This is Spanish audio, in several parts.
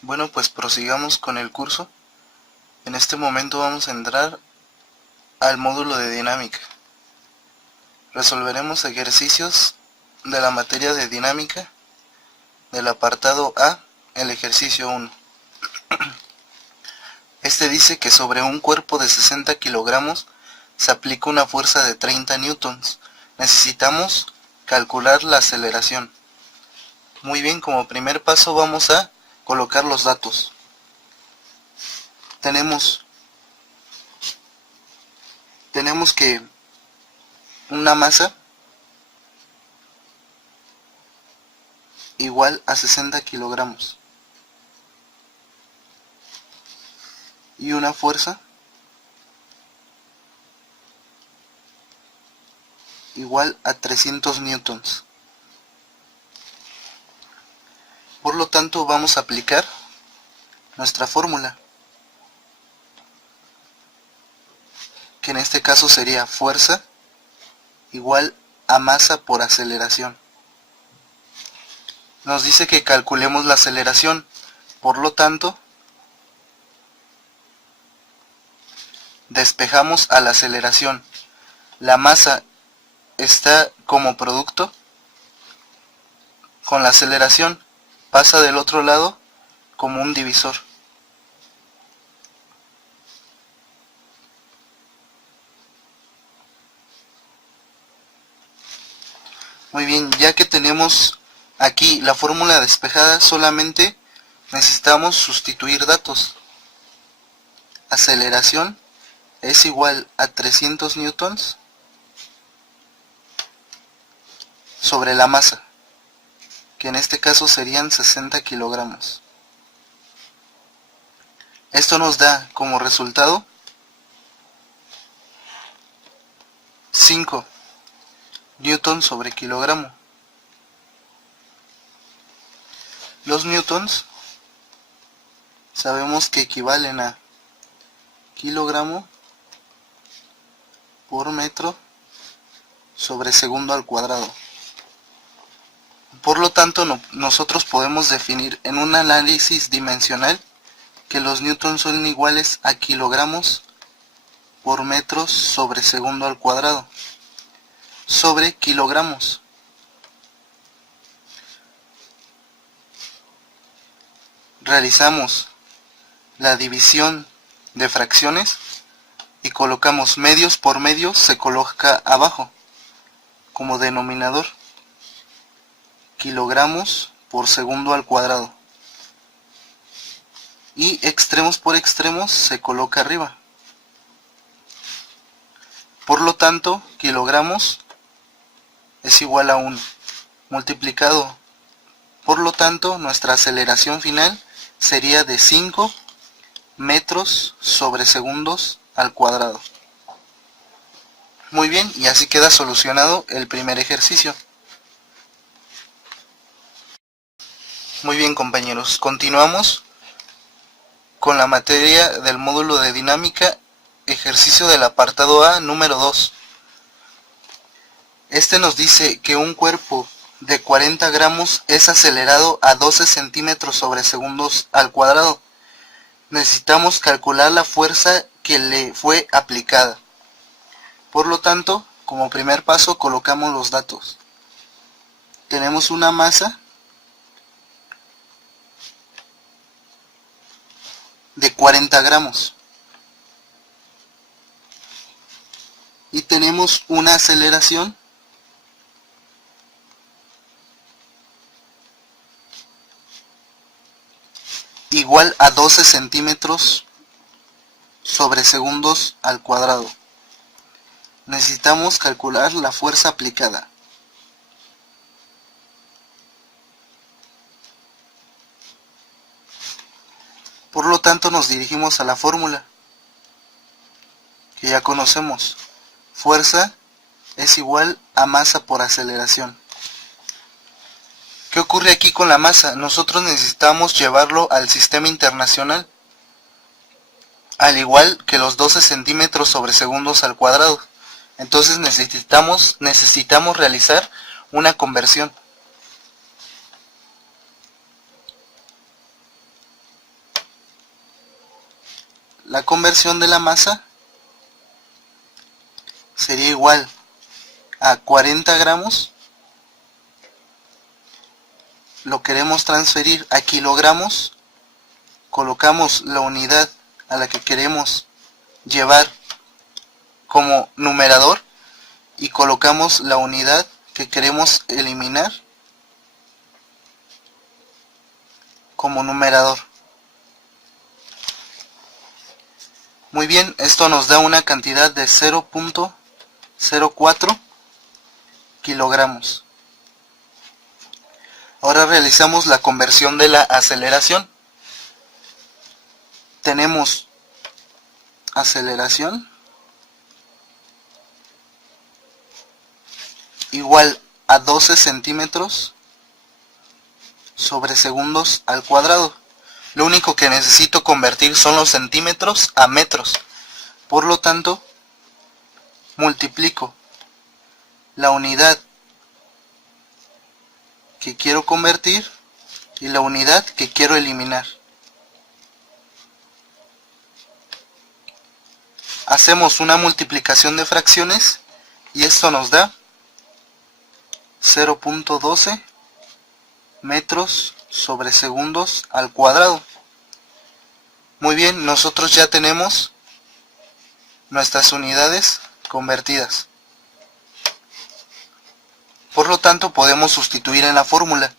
Bueno, pues prosigamos con el curso. En este momento vamos a entrar al módulo de dinámica. Resolveremos ejercicios de la materia de dinámica del apartado A, el ejercicio 1. Este dice que sobre un cuerpo de 60 kilogramos se aplica una fuerza de 30 newtons. Necesitamos calcular la aceleración. Muy bien, como primer paso vamos a colocar los datos. Tenemos que una masa igual a 60 kilogramos y una fuerza igual a 300 newtons. Por lo tanto, vamos a aplicar nuestra fórmula, que en este caso sería fuerza igual a masa por aceleración. Nos dice que calculemos la aceleración, por lo tanto, despejamos a la aceleración. La masa está como producto con la aceleración, pasa del otro lado como un divisor. Muy bien, ya que tenemos aquí la fórmula despejada, solamente necesitamos sustituir datos. Aceleración es igual a 300 newtons sobre la masa, que en este caso serían 60 kilogramos. Esto nos da como resultado 5 newtons sobre kilogramo. Los newtons sabemos que equivalen a kilogramo por metro sobre segundo al cuadrado. Por lo tanto, nosotros podemos definir en un análisis dimensional que los newtons son iguales a kilogramos por metros sobre segundo al cuadrado sobre kilogramos. Realizamos la división de fracciones y colocamos medios por medio, se coloca abajo como denominador, kilogramos por segundo al cuadrado, y extremos por extremos se coloca arriba. Por lo tanto, kilogramos es igual a 1 multiplicado, por lo tanto nuestra aceleración final sería de 5 metros sobre segundos al cuadrado. Muy bien, y así queda solucionado el primer ejercicio. Muy bien, compañeros, continuamos con la materia del módulo de dinámica, ejercicio del apartado A número 2. Este nos dice que un cuerpo de 40 gramos es acelerado a 12 centímetros sobre segundos al cuadrado. Necesitamos calcular la fuerza que le fue aplicada. Por lo tanto, como primer paso colocamos los datos. Tenemos una masa de 40 gramos y tenemos una aceleración igual a 12 centímetros sobre segundos al cuadrado. Necesitamos calcular la fuerza aplicada. Por lo tanto, nos dirigimos a la fórmula que ya conocemos. Fuerza es igual a masa por aceleración. ¿Qué ocurre aquí con la masa? Nosotros necesitamos llevarlo al sistema internacional, al igual que los 12 centímetros sobre segundos al cuadrado. Entonces necesitamos realizar una conversión. la conversión de la masa sería igual a 40 gramos. Lo queremos transferir a kilogramos. Colocamos la unidad a la que queremos llevar como numerador y colocamos la unidad que queremos eliminar como numerador. Muy bien, esto nos da una cantidad de 0.04 kilogramos. Ahora realizamos la conversión de la aceleración. Tenemos aceleración igual a 12 centímetros sobre segundos al cuadrado. Lo único que necesito convertir son los centímetros a metros. Por lo tanto, multiplico la unidad que quiero convertir y la unidad que quiero eliminar. Hacemos una multiplicación de fracciones y esto nos da 0.12 metros sobre segundos al cuadrado. Muy bien, nosotros ya tenemos nuestras unidades convertidas. Por lo tanto, podemos sustituir en la fórmula.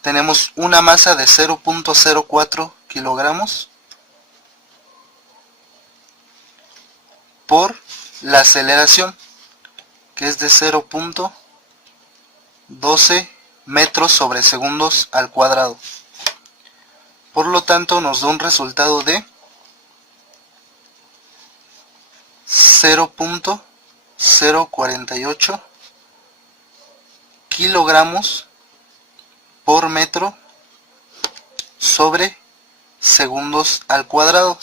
Tenemos una masa de 0.04 kilogramos por la aceleración, que es de 0.12 metros sobre segundos al cuadrado. Por lo tanto, nos da un resultado de 0.048 kilogramos por metro sobre segundos al cuadrado.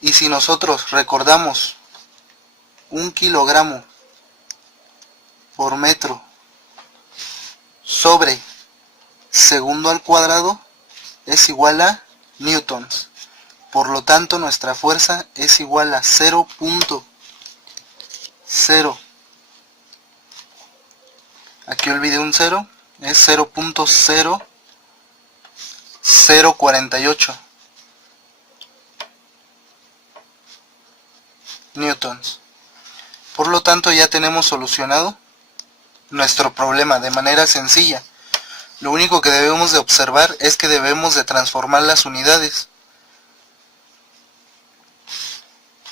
Y si nosotros recordamos 1 kilogramo por metro sobre segundo al cuadrado es igual a newtons. Por lo tanto, nuestra fuerza es igual a 0.0. Aquí olvidé un 0, es 0.0048 newtons. Por lo tanto, ya tenemos solucionado nuestro problema de manera sencilla. Lo único que debemos de observar es que debemos de transformar las unidades.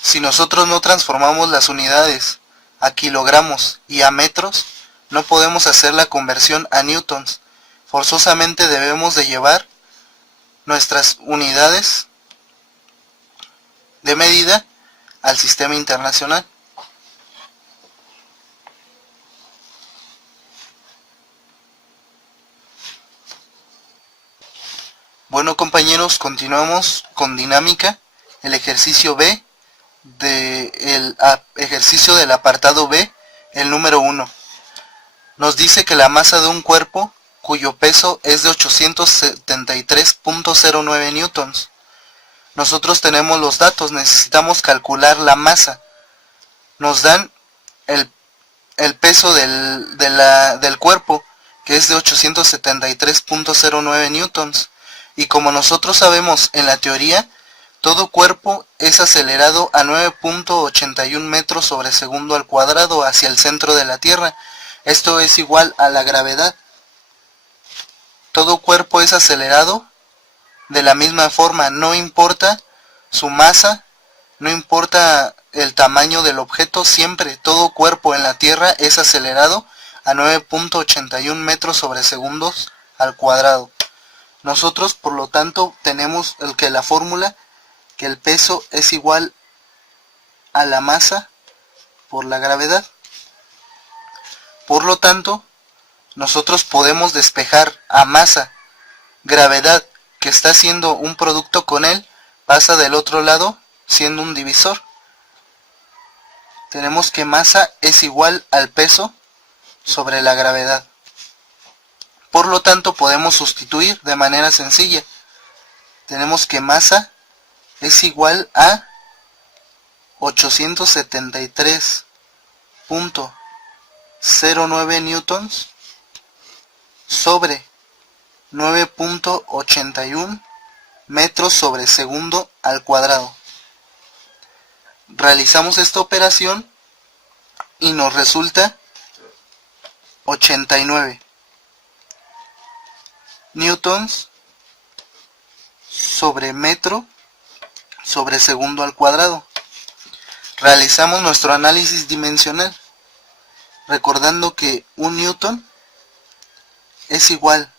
Si nosotros no transformamos las unidades a kilogramos y a metros, no podemos hacer la conversión a newtons. Forzosamente debemos de llevar nuestras unidades de medida al sistema internacional. Bueno, compañeros, continuamos con dinámica. El ejercicio B del ejercicio del apartado B, el número 1. Nos dice que la masa de un cuerpo cuyo peso es de 873.09 newtons. Nosotros tenemos los datos, necesitamos calcular la masa. Nos dan el peso del cuerpo, que es de 873.09 newtons. Y como nosotros sabemos en la teoría, todo cuerpo es acelerado a 9.81 metros sobre segundo al cuadrado hacia el centro de la Tierra. Esto es igual a la gravedad. Todo cuerpo es acelerado de la misma forma, no importa su masa, no importa el tamaño del objeto, siempre todo cuerpo en la Tierra es acelerado a 9.81 metros sobre segundos al cuadrado. Nosotros, por lo tanto, tenemos la fórmula que el peso es igual a la masa por la gravedad. Por lo tanto, nosotros podemos despejar a masa, gravedad, que está haciendo un producto con él, pasa del otro lado siendo un divisor. Tenemos que masa es igual al peso sobre la gravedad. Por lo tanto, podemos sustituir de manera sencilla. Tenemos que masa es igual a 873.09 newtons sobre 9.81 metros sobre segundo al cuadrado. Realizamos esta operación y nos resulta 89 newtons sobre metro sobre segundo al cuadrado. Realizamos nuestro análisis dimensional, recordando que un newton es igual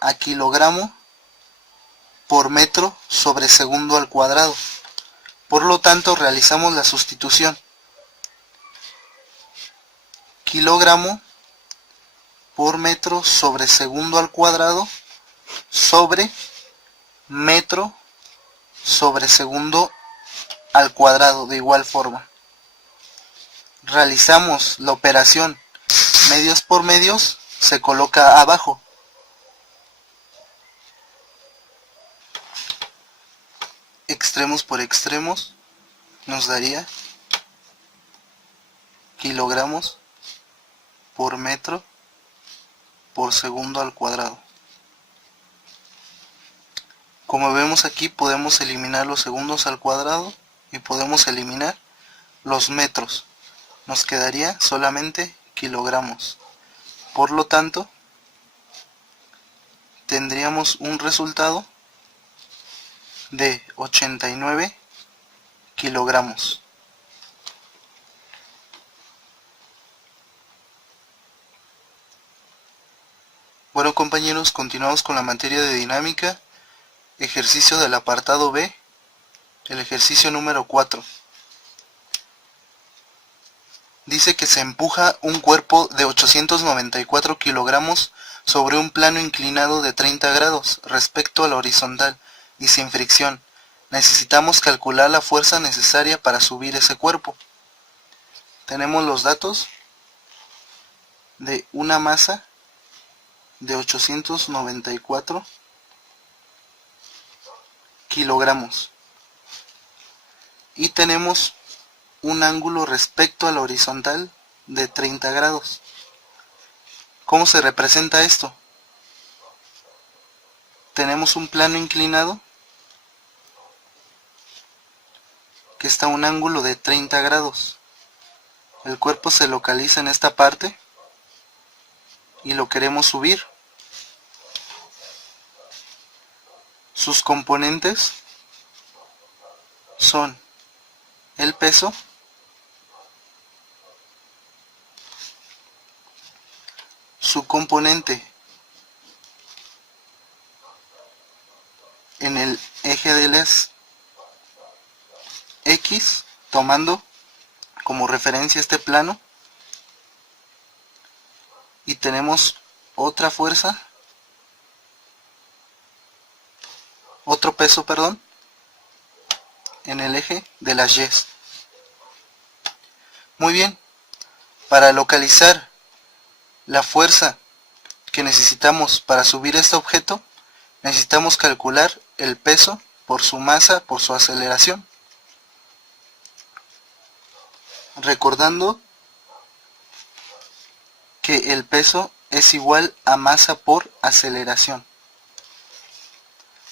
a kilogramo por metro sobre segundo al cuadrado. Por lo tanto, realizamos la sustitución. Kilogramo por metro sobre segundo al cuadrado sobre metro sobre segundo al cuadrado. De igual forma, realizamos la operación medios por medios, se coloca abajo. Extremos por extremos nos daría kilogramos por metro por segundo al cuadrado. Como vemos aquí, podemos eliminar los segundos al cuadrado y podemos eliminar los metros. Nos quedaría solamente kilogramos. Por lo tanto, tendríamos un resultado de 89 kilogramos. Bueno, compañeros, continuamos con la materia de dinámica, ejercicio del apartado B, el ejercicio número 4. Dice que se empuja un cuerpo de 894 kilogramos sobre un plano inclinado de 30 grados respecto a la horizontal y sin fricción. Necesitamos calcular la fuerza necesaria para subir ese cuerpo. Tenemos los datos de una masa de 894 kilogramos y tenemos un ángulo respecto a la horizontal de 30 grados. ¿Cómo se representa esto? Tenemos un plano inclinado que está a un ángulo de 30 grados. El cuerpo se localiza en esta parte y lo queremos subir. Sus componentes son el peso, su componente en el eje del X, tomando como referencia este plano, y tenemos otra fuerza, otro peso, perdón, en el eje de las Y. Muy bien, para localizar la fuerza que necesitamos para subir este objeto, necesitamos calcular el peso por su masa, por su aceleración. Recordando que el peso es igual a masa por aceleración.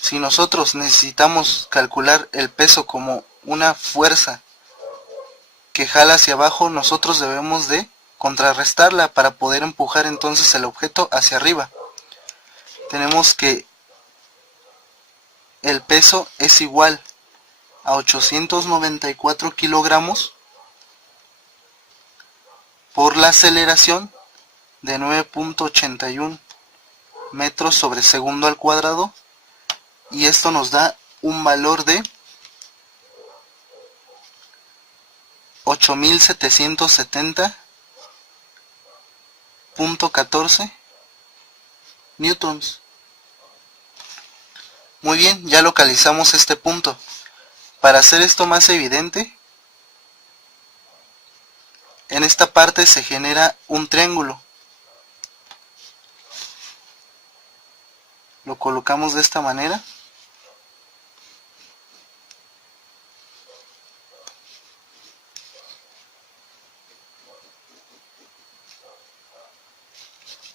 Si nosotros necesitamos calcular el peso como una fuerza que jala hacia abajo, nosotros debemos de contrarrestarla para poder empujar entonces el objeto hacia arriba. Tenemos que el peso es igual a 894 kilogramos por la aceleración de 9.81 metros sobre segundo al cuadrado, y esto nos da un valor de 8770.14 newtons. Muy bien, ya localizamos este punto. Para hacer esto más evidente, en esta parte se genera un triángulo. Lo colocamos de esta manera.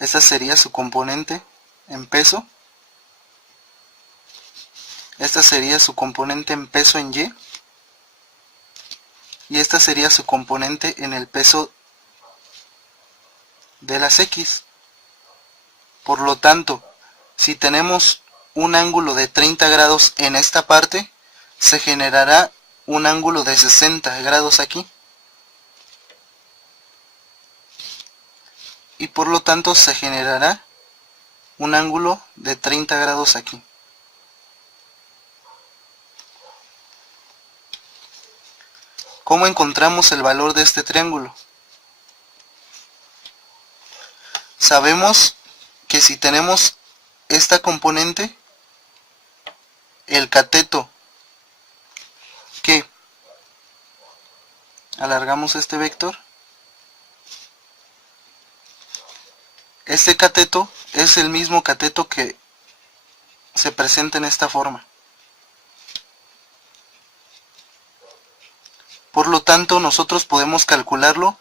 Esta sería su componente en peso. Esta sería su componente en peso en Y. Y esta sería su componente en el peso de las X. Por lo tanto, si tenemos un ángulo de 30 grados en esta parte, se generará un ángulo de 60 grados aquí. Y por lo tanto se generará un ángulo de 30 grados aquí. ¿Cómo encontramos el valor de este triángulo? Sabemos que si tenemos esta componente, el cateto que alargamos este vector, este cateto es el mismo cateto que se presenta en esta forma. Por lo tanto, nosotros podemos calcularlo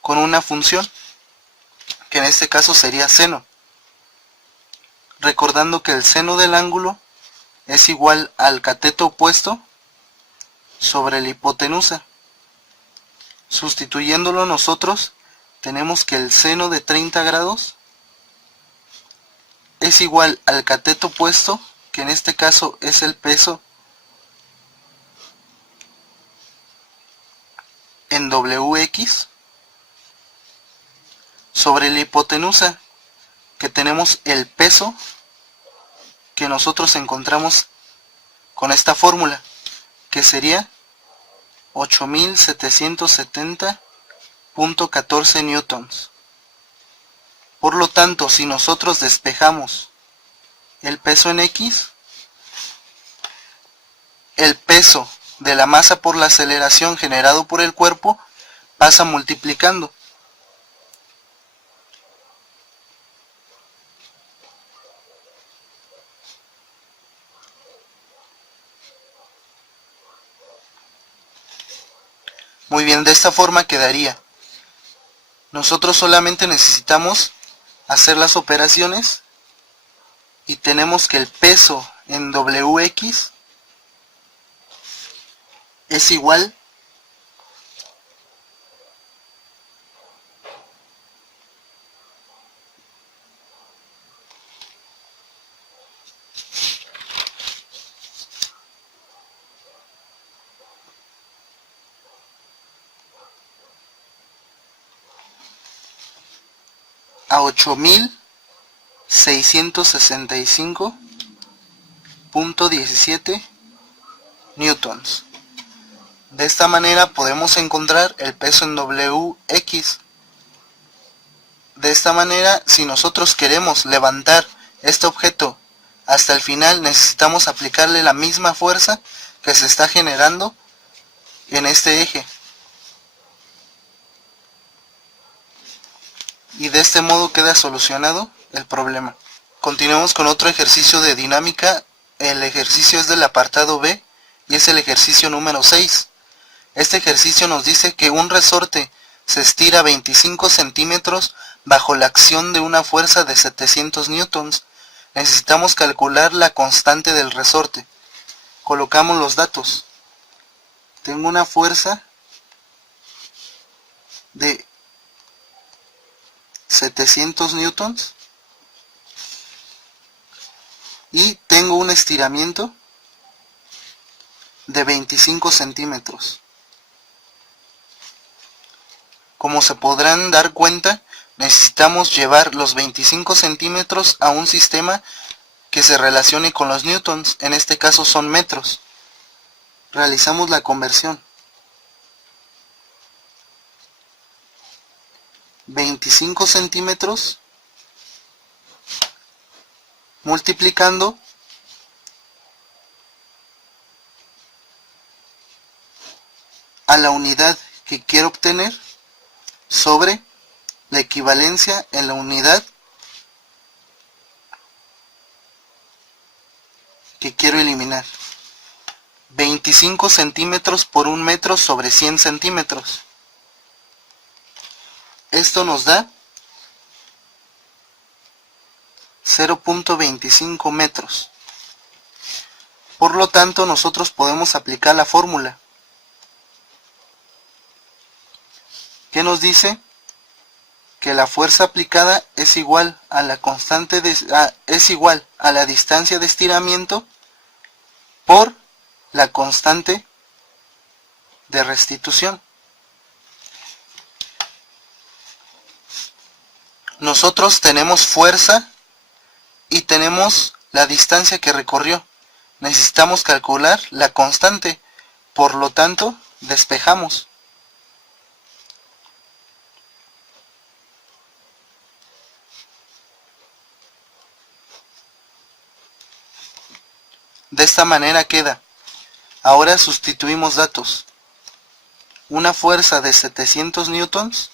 con una función, que en este caso sería seno. Recordando que el seno del ángulo es igual al cateto opuesto sobre la hipotenusa. Sustituyéndolo nosotros, tenemos que el seno de 30 grados es igual al cateto opuesto, que en este caso es el peso en WX, sobre la hipotenusa, que tenemos el peso que nosotros encontramos con esta fórmula, que sería 8770.14 newtons. Por lo tanto, si nosotros despejamos el peso en X, el peso de la masa por la aceleración generado por el cuerpo pasa multiplicando. Muy bien, de esta forma quedaría. Nosotros solamente necesitamos hacer las operaciones y tenemos que el peso en WX es igual a 8665.17 newtons. De esta manera podemos encontrar el peso en WX. De esta manera, si nosotros queremos levantar este objeto hasta el final, necesitamos aplicarle la misma fuerza que se está generando en este eje. Y de este modo queda solucionado el problema. Continuemos con otro ejercicio de dinámica. El ejercicio es del apartado B y es el ejercicio número 6. Este ejercicio nos dice que un resorte se estira 25 centímetros bajo la acción de una fuerza de 700 newtons. Necesitamos calcular la constante del resorte. Colocamos los datos. Tengo una fuerza de 700 newtons y tengo un estiramiento de 25 centímetros. Como se podrán dar cuenta, necesitamos llevar los 25 centímetros a un sistema que se relacione con los newtons, en este caso son metros. Realizamos la conversión. 25 centímetros multiplicando a la unidad que quiero obtener sobre la equivalencia en la unidad que quiero eliminar. 25 centímetros por un metro sobre 100 centímetros. Esto nos da 0.25 metros. Por lo tanto, nosotros podemos aplicar la fórmula. ¿Qué nos dice? Que la fuerza aplicada es igual a la constante es igual a la distancia de estiramiento por la constante de restitución. Nosotros tenemos fuerza y tenemos la distancia que recorrió. Necesitamos calcular la constante, por lo tanto, despejamos. De esta manera queda. Ahora sustituimos datos. Una fuerza de 700 newtons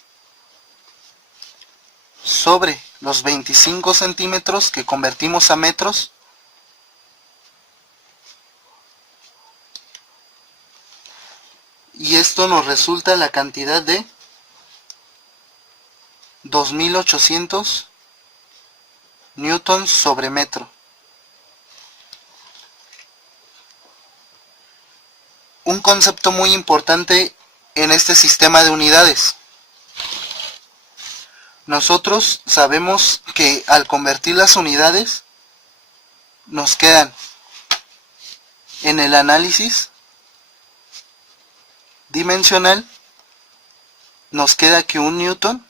sobre los 25 centímetros que convertimos a metros, y esto nos resulta la cantidad de 2800 newtons sobre metro. Un concepto muy importante en este sistema de unidades. Nosotros sabemos que al convertir las unidades nos quedan en el análisis dimensional, nos queda que un newton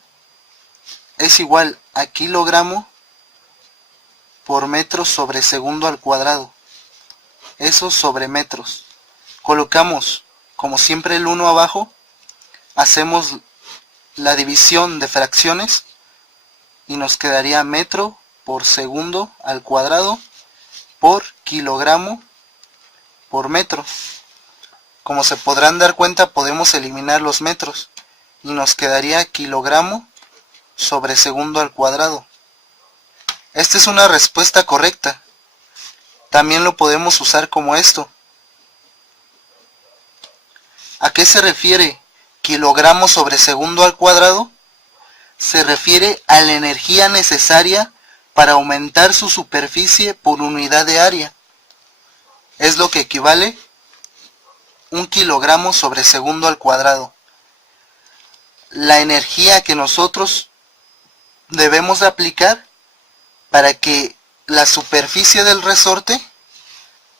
es igual a kilogramo por metro sobre segundo al cuadrado. Eso sobre metros. Colocamos como siempre el 1 abajo, hacemos la división de fracciones y nos quedaría metro por segundo al cuadrado por kilogramo por metro. Como se podrán dar cuenta, podemos eliminar los metros y nos quedaría kilogramo sobre segundo al cuadrado. Esta es una respuesta correcta. También lo podemos usar como esto. ¿A qué se refiere kilogramo sobre segundo al cuadrado? Se refiere a la energía necesaria para aumentar su superficie por unidad de área. Es lo que equivale 1 kilogramo sobre segundo al cuadrado. La energía que nosotros debemos de aplicar para que la superficie del resorte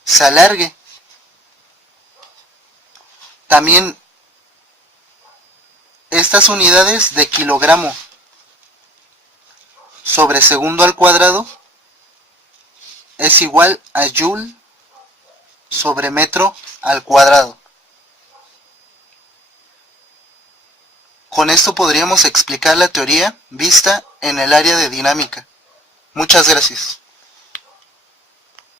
se alargue. También estas unidades de kilogramo sobre segundo al cuadrado es igual a joule sobre metro al cuadrado. Con esto podríamos explicar la teoría vista en el área de dinámica. Muchas gracias.